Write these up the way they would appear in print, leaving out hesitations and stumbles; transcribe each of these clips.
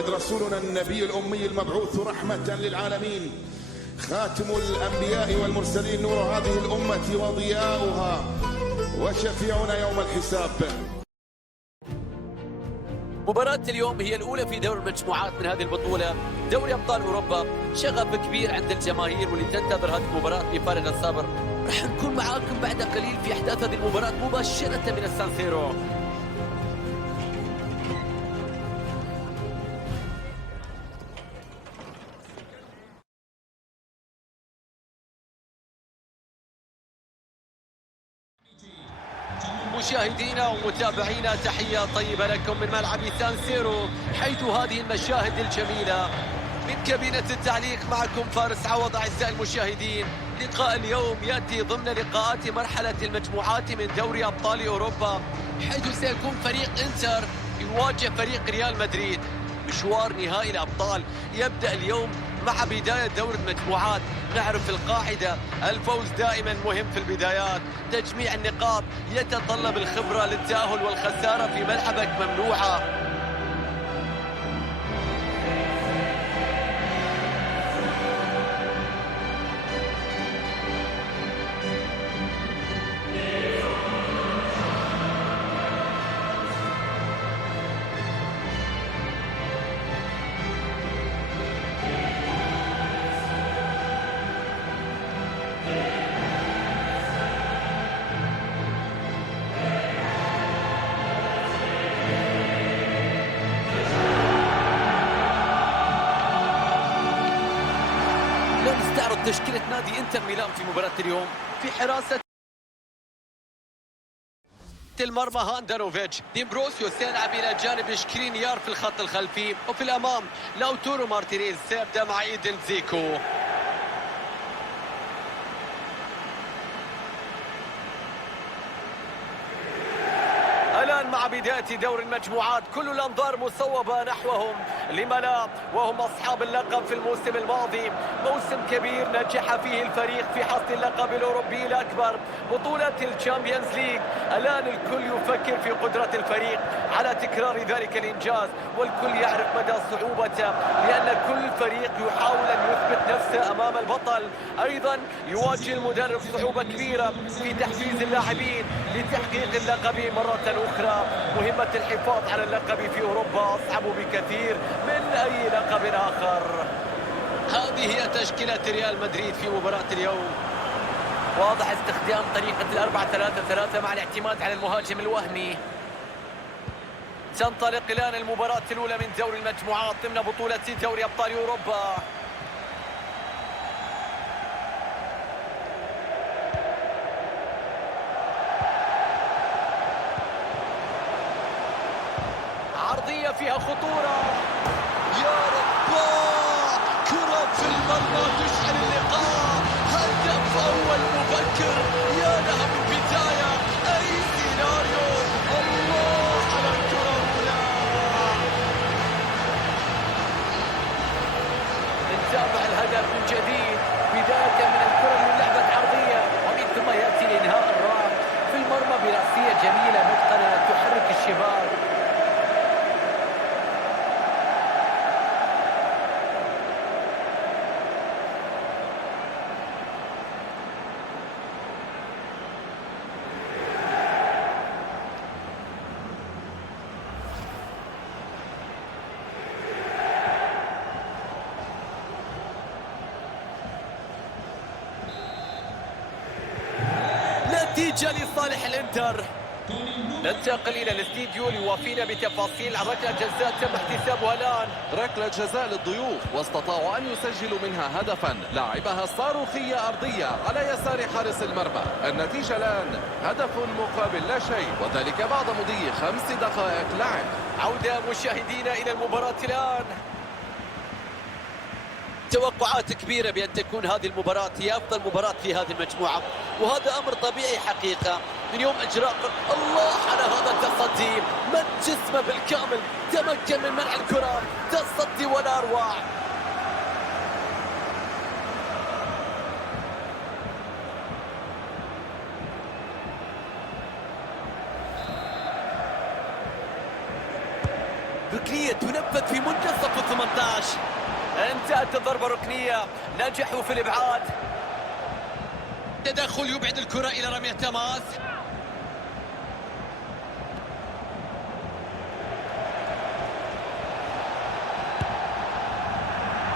محمد رسولنا النبي الأمي المبعوث رحمة للعالمين، خاتم الأنبياء والمرسلين، نور هذه الأمة وضياؤها وشفيعنا يوم الحساب. مباراة اليوم هي الأولى في دور المجموعات من هذه البطولة، دوري أبطال أوروبا. شغف كبير عند الجماهير واللي تنتظر هذه المباراة بفارغ الصبر. رح نكون معاكم بعد قليل في أحداث هذه المباراة مباشرة من السانسيرو. مشاهدينا ومتابعينا، تحية طيبة لكم من ملعب سانسيرو، حيث هذه المشاهد الجميلة من كابينة التعليق. معكم فارس عوض. أعزائي المشاهدين، لقاء اليوم يأتي ضمن لقاءات مرحلة المجموعات من دوري أبطال أوروبا، حيث سيكون فريق إنتر يواجه فريق ريال مدريد. مشوار نهائي الأبطال يبدأ اليوم مع بداية دور المجموعات. نعرف القاعدة، الفوز دائما مهم في البدايات، تجميع النقاط يتطلب الخبرة للتأهل، والخسارة في ملعبك ممنوعة. نستعرض تشكيلة نادي انتر ميلان في مباراة اليوم. في حراسة المرمى هاندانوفيتش، ديمبروسيو سيلعب إلى جانب شكرينيار في الخط الخلفي، وفي الأمام لاوتورو مارتينيز سيبدأ مع إيدن زيكو. الآن مع بداية دور المجموعات كل الأنظار مصوبة نحوهم، لما لا، وهم أصحاب اللقب في الموسم الماضي، موسم كبير نجح فيه الفريق في حصد اللقب الأوروبي الأكبر، بطولة الشامبيونز ليج. الآن الكل يفكر في قدرة الفريق على تكرار ذلك الإنجاز، والكل يعرف مدى صعوبته، لأن كل فريق يحاول أن يثبت نفسه أمام البطل. أيضا يواجه المدرب صعوبة كبيرة في تحفيز اللاعبين لتحقيق اللقب مرة أخرى. مهمة الحفاظ على اللقب في أوروبا أصعب بكثير من أي لقب آخر. هذه هي تشكيلة ريال مدريد في مباراة اليوم. واضح استخدام طريقة 4-3-3 مع الاعتماد على المهاجم الوهمي. تنطلق الآن المباراة الأولى من دوري المجموعات ضمن بطولة دوري أبطال أوروبا. عرضية فيها خطورة، يا رباه، كرة في المرمى تشعل اللقاء. هدف أول مبكر، يا لها من بداية، أي سيناريو. الله على الكرة الأولى. نتابع الهدف من جديد، بداية من الكرة اللي لعبت عرضية، ومن ثم يأتي الإنهاء الرائع في المرمى برأسية جميلة متقنة تحرك الشباك. نتيجة لصالح الانتر. ننتقل إلى الاستديو ليوافينا بتفاصيل ركلة جزاء تم احتسابها الآن. ركلة جزاء للضيوف، واستطاعوا أن يسجلوا منها هدفا لعبها صاروخية أرضية على يسار حارس المرمى. النتيجة الآن هدف مقابل لا شيء، وذلك بعد مضي 5 دقائق لعب. عودة مشاهدينا إلى المباراة الآن. توقعات كبيرة بأن تكون هذه المباراة هي أفضل مباراة في هذه المجموعة، وهذا أمر طبيعي حقيقة من يوم إجراء. الله على هذا التصدي، من جسمه بالكامل تمكن من منع الكرة، تصدي ولا أروع. ركنية تنفذ في منتصف ال 18. انتهت الضربة الركنية، نجحوا في الإبعاد. تدخل يبعد الكرة إلى رمية تماس.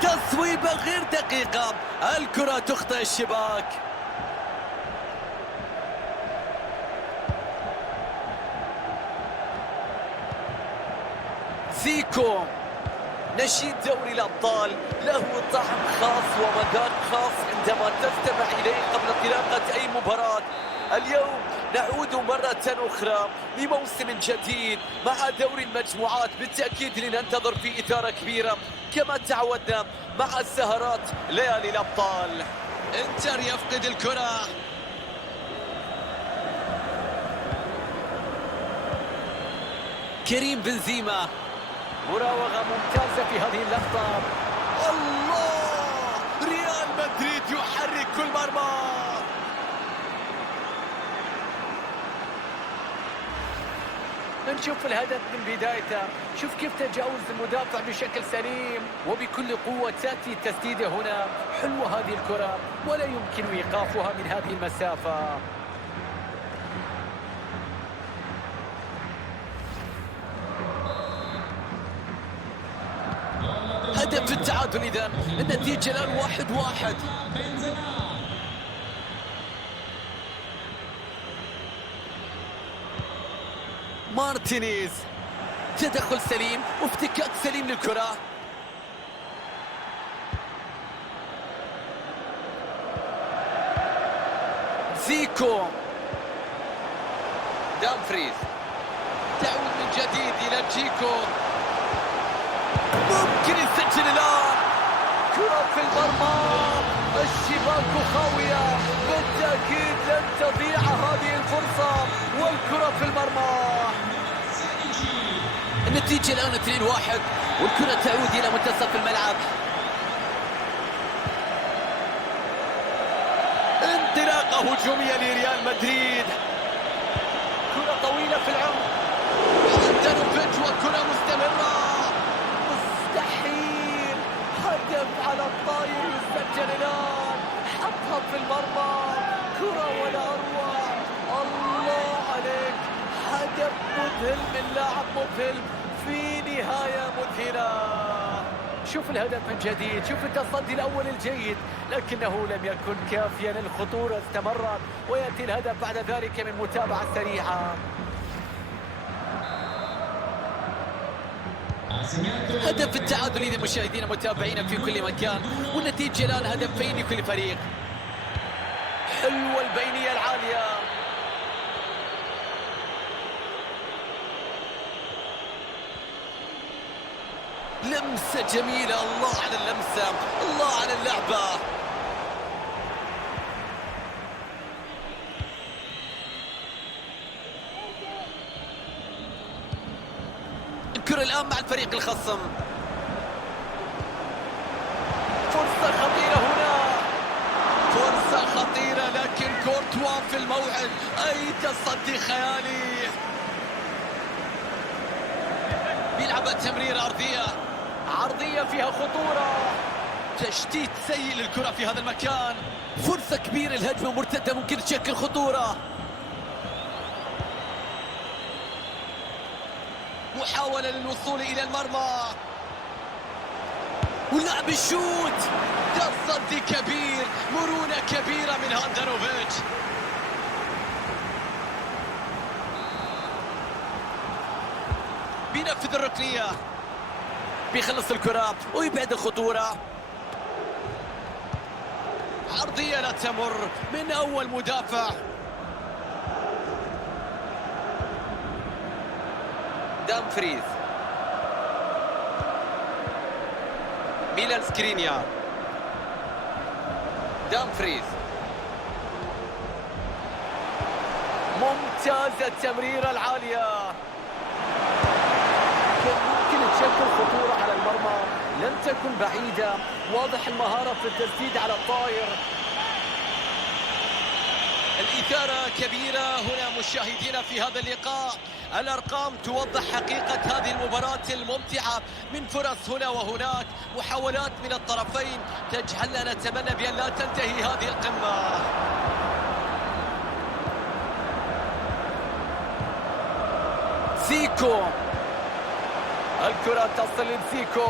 تصويبة غير دقيقة، الكرة تخطئ الشباك. زيكو، نشيد دوري الأبطال له طعم خاص ومذاق خاص عندما تستمع إليه قبل انطلاقة أي مباراة. اليوم نعود مرة أخرى لموسم جديد مع دوري المجموعات. بالتأكيد لننتظر في إثارة كبيرة كما تعودنا مع السهرات ليالي الأبطال. انتر يفقد الكرة. كريم بنزيما، مراوغة ممتازة في هذه اللقطة. الله، ريال مدريد يحرك كل مرمى. نشوف الهدف من بدايته، شوف كيف تجاوز المدافع بشكل سليم وبكل قوة تأتي التسديدة هنا. حلوة هذه الكرة ولا يمكن إيقافها من هذه المسافة. هدف التعادل إذن، النتيجة الآن 1-1. مارتينيز، تدخل سليم وافتكاك سليم للكرة. زيكو، دامفريز، تعود من جديد إلى جيكو، ممكن يسجل الآن. كرة في المرمى، الشباك خاوية، بالتأكيد لن تضيع هذه الفرصة والكرة في المرمى. النتيجة الآن 2-1 والكرة تعود إلى منتصف الملعب. انطلاقة هجومية لريال مدريد. كرة طويلة في العمق، دانوفيتش وكرة مستمرة. مستحيل، هدف على الطاير يسجل الآن. حطها في المرمى، كرة ولا أروع. الله عليك، هدف مذهل من لاعب مذهل في نهاية مذهلة. شوف الهدف من جديد، شوف التصدي الأول الجيد، لكنه لم يكن كافيا. الخطورة استمرت ويأتي الهدف بعد ذلك من متابعة سريعة. هدف التعادل إذا مشاهدينا متابعينا في كل مكان، والنتيجة الآن هدفين لكل فريق. حلوة البينية العالية، لمسة جميلة. الله على اللمسة، الله على اللعبة. الكرة الآن مع الفريق الخصم. فرصة خطيرة هنا، فرصة خطيرة، لكن كورتوا في الموعد. أي تصدي خيالي. بيلعب تمرير عرضية فيها خطورة. تشتيت سيء للكرة في هذا المكان. فرصة كبيرة، الهجمة مرتدة ممكن تشكل خطورة. محاولة للوصول إلى المرمى ولعب الشوت. تصدي كبير، مرونة كبيرة من هاندانوفيتش. بينفذ الركنية، بيخلص الكرة ويبعد الخطورة. عرضية لا تمر من أول مدافع. دامفريز، ميلان سكرينيار، دامفريز، ممتازة التمريرة العالية. كان ممكن تشكل خطورة على المرمى، لم تكن بعيدة. واضح المهارة في التسديد على الطاير. الإثارة كبيرة هنا مشاهدينا في هذا اللقاء. الأرقام توضح حقيقة هذه المباراة الممتعة، من فرص هنا وهناك، محاولات من الطرفين تجعلنا نتمنى بأن لا تنتهي هذه القمة. زيكو، الكرة تصل لزيكو،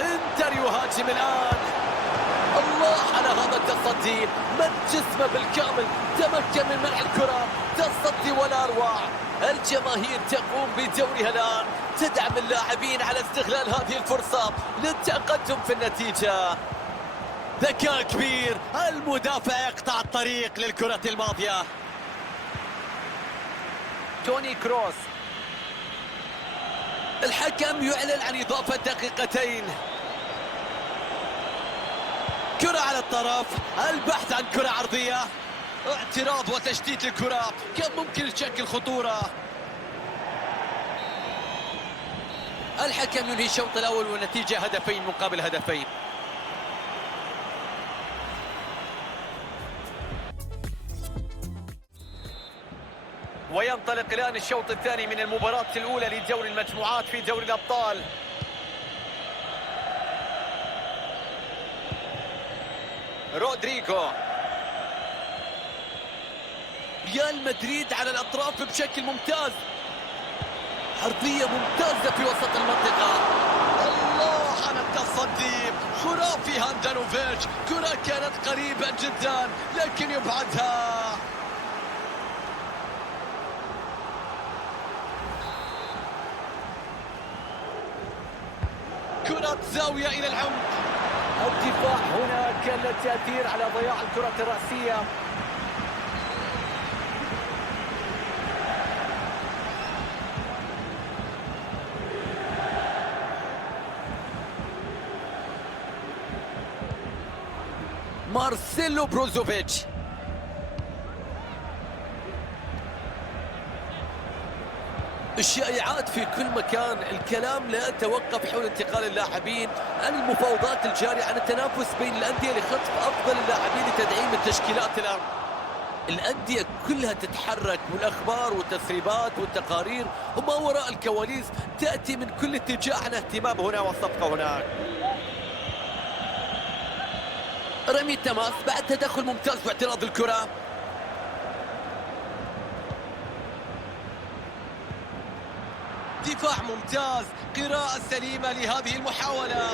انتر يهاجم الآن. الله على هذا التصدي، من جسمه بالكامل تمكن من منع الكرة، تصدي ولا أروع. الجماهير تقوم بدورها الآن، تدعم اللاعبين على استغلال هذه الفرصة للتقدم في النتيجة. ذكاء كبير، المدافع يقطع الطريق للكرة الماضية. توني كروس، الحكم يعلن عن إضافة دقيقتين. كرة على الطرف، البحث عن كرة عرضية، اعتراض وتشتيت الكرة، كان ممكن تشكل خطورة. الحكم ينهي الشوط الأول والنتيجة 2-2. وينطلق الآن الشوط الثاني من المباراة الأولى لدور المجموعات في دوري الأبطال. رودريغو، ريال مدريد على الأطراف بشكل ممتاز، عرضية ممتازة في وسط المنطقة. الله على التصدي، خرافي هاندانوفيتش، كرة كانت قريبة جدا لكن يبعدها. كرة زاوية إلى العمق. الدفاع هنا كان له تأثير على ضياع الكرة الرأسية. مارسيلو بروزوفيتش، الشائعات في كل مكان، الكلام لا يتوقف حول انتقال اللاعبين، عن المفاوضات الجارية، عن التنافس بين الأندية لخطف أفضل اللاعبين لتدعيم التشكيلات. الآن الأندية كلها تتحرك، والأخبار والتسريبات والتقارير وما وراء الكواليس تأتي من كل اتجاه عن اهتمام هنا والصفقة هناك. رمي التماس بعد تدخل ممتاز باعتراض الكرة. دفاع ممتاز، قراءة سليمة لهذه المحاولة.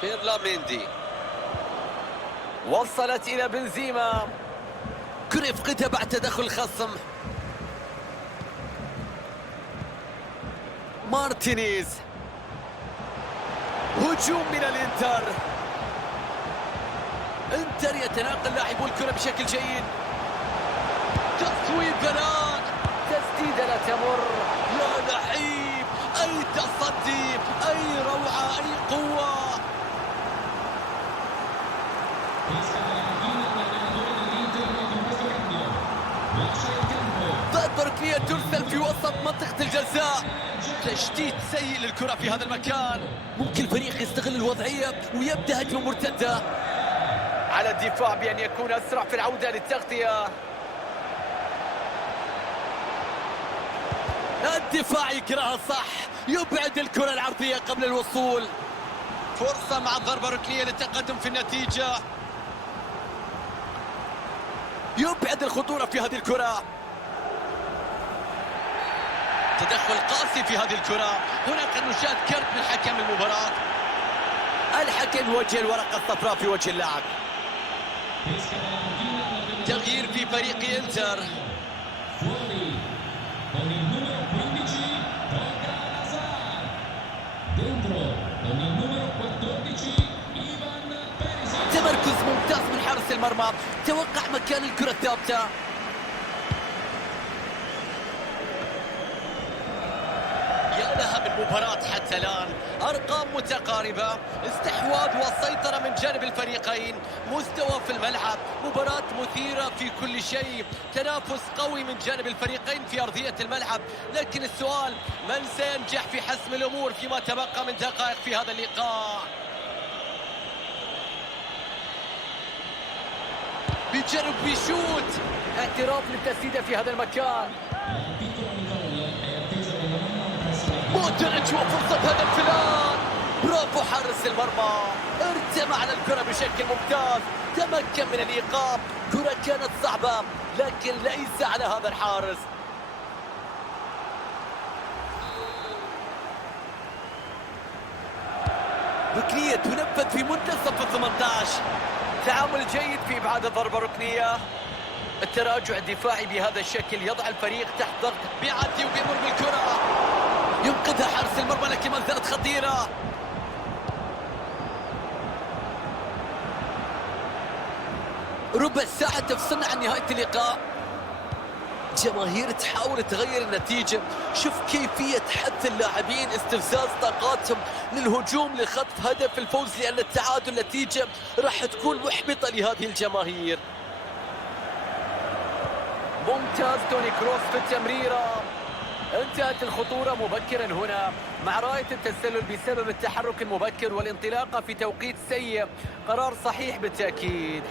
فيرلاميندي، وصلت إلى بنزيما، كرة يفقدها بعد تدخل الخصم. مارتينيز، هجوم من الانتر. انتر يتناقل لاعبو الكرة بشكل جيد. تصويب بلان، تسديدة لا تمر. يا لعيب، اي تصدي، اي روعة، اي قوة. ضربة ركنية ترسل في وسط منطقة الجزاء. تشتيت سيء للكرة في هذا المكان. ممكن الفريق يستغل الوضعية ويبدأ هجمة مرتدة. على الدفاع بأن يكون أسرع في العودة للتغطية. الدفاع يقراها صح، يبعد الكرة العرضية قبل الوصول. فرصة مع الضربة الركنية للتقدم في النتيجة. يبعد الخطورة في هذه الكرة. تدخل قاسي في هذه الكرة. هنا قد نشاهد كرت من حكم المباراة. الحكم يوجه الورقة الصفراء في وجه اللاعب. تغيير في فريق انتر. تمركز ممتاز من حارس المرمى، توقع مكان الكرة الثابتة. يا لها من المباراة حتى الآن أرقام متقاربة، استحواذ وسيطرة من جانب الفريقين، مستوى في الملعب، مباراة مثيرة في كل شيء، تنافس قوي من جانب الفريقين في أرضية الملعب. لكن السؤال، من سينجح في حسم الأمور فيما تبقى من دقائق في هذا اللقاء؟ بيجرب بيشوت، اعتراف للتسديدة في هذا المكان. مودريتش وفرصة هدف الآن، برافو حارس المرمى، ارتمى على الكرة بشكل ممتاز، تمكن من الإيقاف. كرة كانت صعبة لكن ليس على هذا الحارس. ركنية تنفذ في منتصف ال18، تعامل جيد في إبعاد الضربة ركنية. التراجع الدفاعي بهذا الشكل يضع الفريق تحت ضغط. بيعدي وبيمر بالكرة، ينقذها حارس المرمى لكن ما زالت خطيرة. ربع ساعة تفصلنا عن نهاية اللقاء. جماهير تحاول تغير النتيجة، شوف كيفية حث اللاعبين، استفزاز طاقاتهم للهجوم لخطف هدف الفوز، لأن التعادل نتيجة راح تكون محبطة لهذه الجماهير. ممتاز توني كروس في التمريرة، انتهت الخطورة مبكرا هنا مع راية التسلل بسبب التحرك المبكر والانطلاقة في توقيت سيء. قرار صحيح بالتأكيد.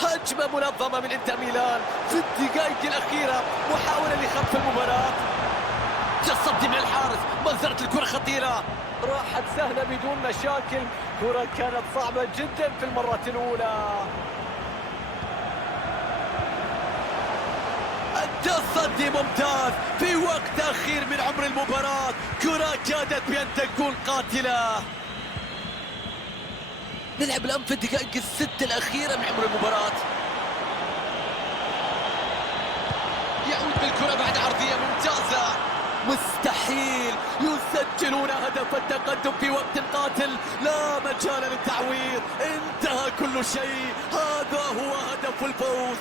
هجمة منظمة من انتر ميلان في الدقائق الأخيرة، محاولة لخطف المباراة. تصدي من الحارس، ما زالت الكرة خطيرة، راحت سهلة بدون مشاكل. كرة كانت صعبة جدا في المرة الأولى. التصدي ممتاز في وقت أخير من عمر المباراة، كرة كادت بأن تكون قاتلة. نلعب الآن في الدقائق الست الأخيرة من عمر المباراة. يعود بالكرة بعد عرضية ممتازة. مستحيل يسجلون هدف التقدم في وقت قاتل، لا مجال للتعويض، انتهى كل شيء، هذا هو هدف الفوز.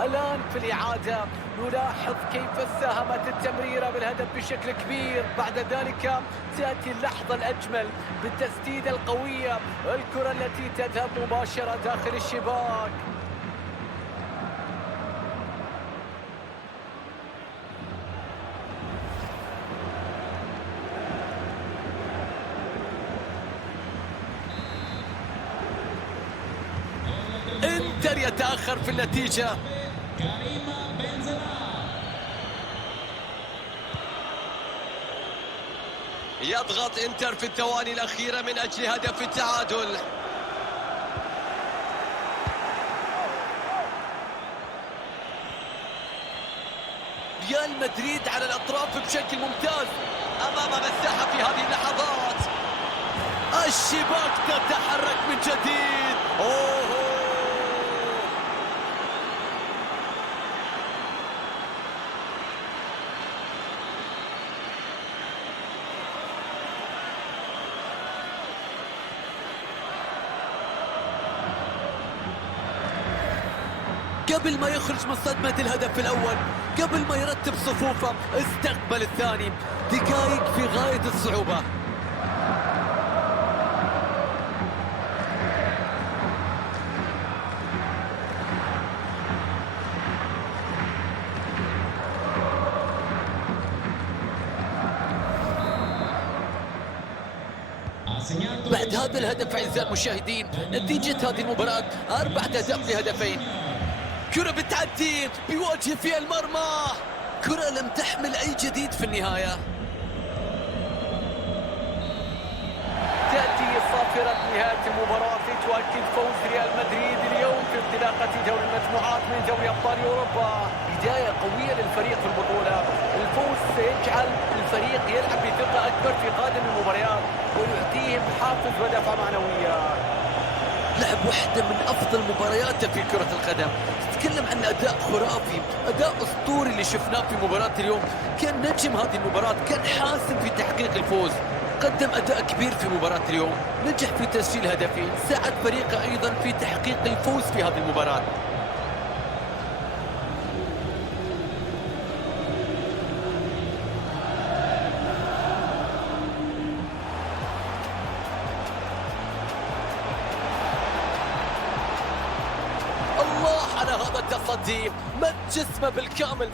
الآن في الإعادة نلاحظ كيف ساهمت التمريرة بالهدف بشكل كبير. بعد ذلك تأتي اللحظة الأجمل بالتسديدة القوية، الكرة التي تذهب مباشرة داخل الشباك. انتر يتأخر في النتيجة. يضغط انتر في الثواني الأخيرة من أجل هدف التعادل. ريال مدريد على الأطراف بشكل ممتاز، أمام مساحة في هذه اللحظات. الشباك تتحرك من جديد. أوه. قبل ما يخرج من صدمة الهدف الأول، قبل ما يرتب صفوفه، استقبل الثاني. دقائق في غاية الصعوبة. بعد هذا الهدف أعزائي المشاهدين، نتيجة هذه المباراة 4 أهداف لهدفين. كرة بتعدي بيواجه فيها المرمى، كرة لم تحمل أي جديد في النهاية. تأتي صافرة نهاية المباراة تؤكد فوز ريال مدريد اليوم في انطلاقة دوري المجموعات من دوري أبطال أوروبا. بداية قوية للفريق في البطولة، الفوز سيجعل الفريق يلعب بثقة أكبر في قادم المباريات ويعطيهم حافز ودفعة معنوية. لعب واحدة من أفضل مبارياته في كرة القدم. تتكلم عن أداء خرافي، أداء أسطوري اللي شفناه في مباراة اليوم. كان نجم هذه المباراة، كان حاسم في تحقيق الفوز، قدم أداء كبير في مباراة اليوم، نجح في تسجيل هدفين، ساعد فريقه أيضا في تحقيق الفوز في هذه المباراة. الله على هذا التصدي، مد جسمه بالكامل.